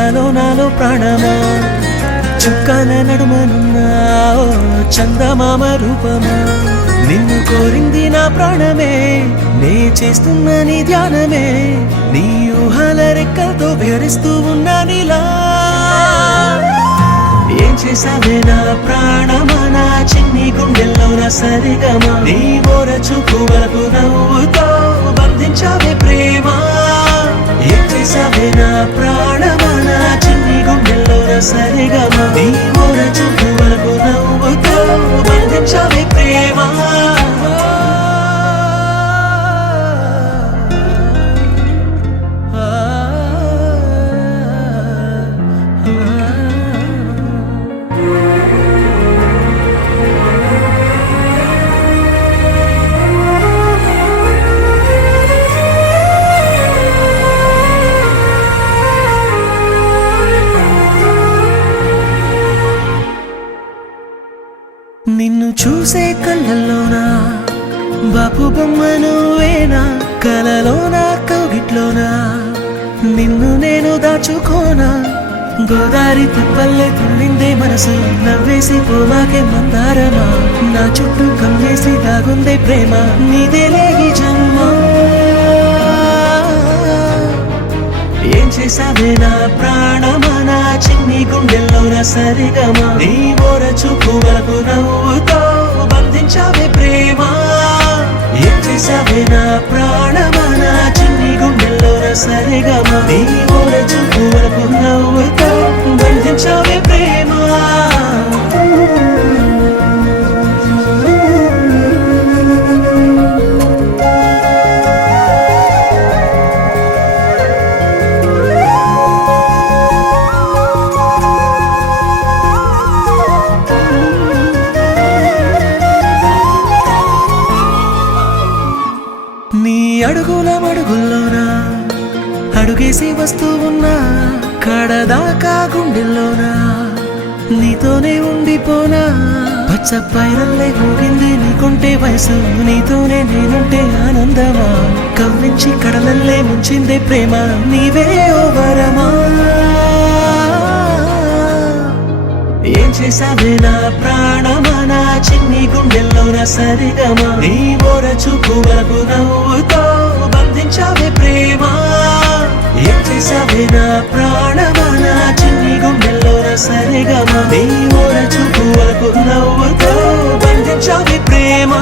నాలో నాలో ప్రాణమా చుక్కల నడుమనున్నా చందమామ రూపమా నిన్ను కోరింది నా ప్రాణమే నే చేస్తున్న నీ ధ్యానమే నీ ఊహల రెక్కలతో విహరిస్తూ ఉన్నా నీలా ఏం చేసావే నా ప్రాణమా నా చిన్ని గుండెల్లో నా సరిగమా నీ ఓర చూపు వరకు నవ్వుతో బంధించావే ప్రేమ ఏం చేసావే నా ప్రాణమా నా చిన్ని గుండెల్లో నా సరిగమా నీ ఓర చూపు వరకు నవ్వుతో బంధించావే ప్రేమ నిన్ను చూసే కళ్ళల్లోనా బాపు బొమ్మ నువ్వేనా కలలోనా కౌగిట్లోనా నిన్ను నేను దాచుకోనా గోదారి తిప్పల్లే తుల్లిందే మనసు నవ్వేసి పోవాకే మందారమా నా చుట్టూ కమ్మేసి దాగుందే ప్రేమ నీదేలే ఈ జన్మ ఏం చేసావే నా ప్రాణమా నా చిన్ని గుండెల్లో నా సరిగమా నీ ఓర చూపు వరకు నవ్వుతో బంధించావే ప్రేమ ఏం చేసావే నా ప్రాణమా నా చిన్ని గుండెల్లో నా సరిగమా నీ ఓర చూపు వరకు నవ్వుతో బంధించావే ప్రేమ అడుగుల మడుగుల్లోనా అడుగేసి వస్తూ ఉన్నా కడదాకా గుండెల్లోనా నీతోనే ఉండిపోనా పచ్చ పైరల్లే ఊగింది నీకుంటే వయసు నీతోనే నేనుంటే ఆనందమా కవ్వించి కడలల్లే ముంచిందే ప్రేమ నీవే ఓ వరమా ఏం చేసావే నా ప్రాణమా నా చిన్ని గుండెల్లో నా సరిగమా నీ ఓర చూపు వరకు నవ్వుతో బంధించావే ప్రేమ ఏం చేసావే నా ప్రాణమా నా చిన్ని గుండెల్లో నా సరిగమా నీ ఓర చూపు వరకు నవ్వుతో బంధించావే ప్రేమ